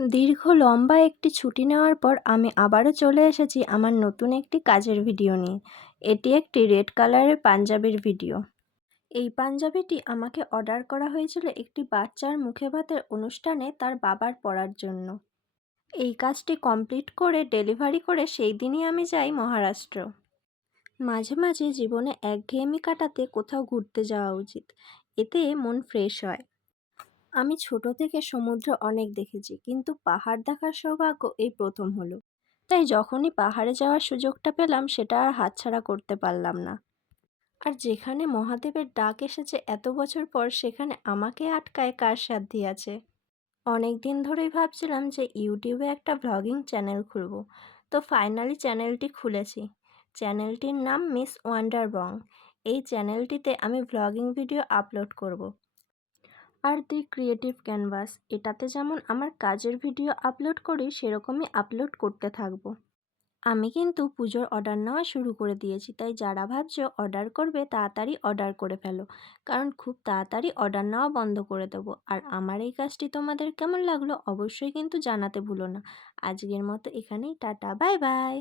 দীর্ঘ লম্বা একটি ছুটি নেওয়ার পর আমি আবারও চলে এসেছি আমার নতুন একটি কাজের ভিডিও নিয়ে। এটি একটি রেড কালারের পাঞ্জাবির ভিডিও। এই পাঞ্জাবিটি আমাকে অর্ডার করা হয়েছিল একটি বাচ্চার মুখে ভাতের অনুষ্ঠানে তার বাবার পরার জন্য। এই কাজটি কমপ্লিট করে ডেলিভারি করে সেই দিনই আমি যাই মহারাষ্ট্র। মাঝে মাঝে জীবনে একঘেয়েমি কাটাতে কোথাও ঘুরতে যাওয়া উচিত, এতে মন ফ্রেশ হয়। আমি ছোট থেকে সমুদ্র অনেক দেখেছি, কিন্তু পাহাড় দেখার সৌভাগ্য এই প্রথম হলো। তাই যখনই পাহাড়ে যাওয়ার সুযোগটা পেলাম সেটা আর হাতছাড়া করতে পারলাম না। আর যেখানে মহাদেবের ডাক এসেছে এত বছর পর, সেখানে আমাকে আটকায় কার সাধ্য আছে। অনেক দিন ধরেই ভাবছিলাম যে ইউটিউবে একটা ভ্লগিং চ্যানেল খুলব, তো ফাইনালি চ্যানেলটি খুলেছি। চ্যানেলটির নাম মিস ওয়ান্ডারবং। এই চ্যানেলটিতে আমি ভ্লগিং ভিডিও আপলোড করব। আর দি ক্রিয়েটিভ ক্যানভাস, এটাতে যেমন আমার কাজের ভিডিও আপলোড করি সেরকমই আপলোড করতে থাকবো। আমি কিন্তু পুজোর অর্ডার নেওয়া শুরু করে দিয়েছি, তাই যারা ভাবছো অর্ডার করবে তাড়াতাড়ি অর্ডার করে ফেলো, কারণ খুব তাড়াতাড়ি অর্ডার নেওয়া বন্ধ করে দেবো। আর আমার এই কাজটি তোমাদের কেমন লাগলো অবশ্যই কিন্তু জানাতে ভুলো না। আজকের মতো এখানেই টাটা, বাই বাই।